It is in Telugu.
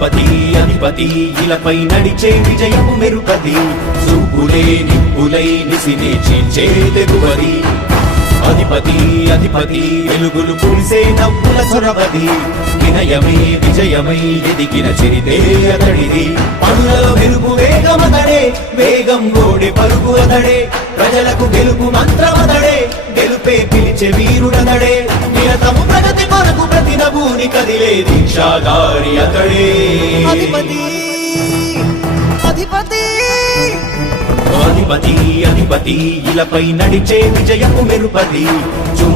అధిపతి అధిపతి ఇలపై నడిచే విజయము మెరుపది చూపులే నిప్పులై నిసినే చీల్చే తెగువది అధిపతి అధిపతి వెలుగులు కురిసే నవ్వుల చొరవది వినయమై విజయమై ఎదిగిన చరితే అతడిది పనులలో మెరుపు వేగమతడే వేగం గోడే పరుగు అతడే ప్రజలకు గెలుపు మంత్రమతడే గెలుపే పిలిచే వీరుడతడే నిరతము ప్రగతి కొరకు ప్రతి నభూని కదిలే దీక్షాధారి అతడే అధిపతి అధిపతి అధిపతి అధిపతి ఇలపై నడిచే విజయము మెరుపది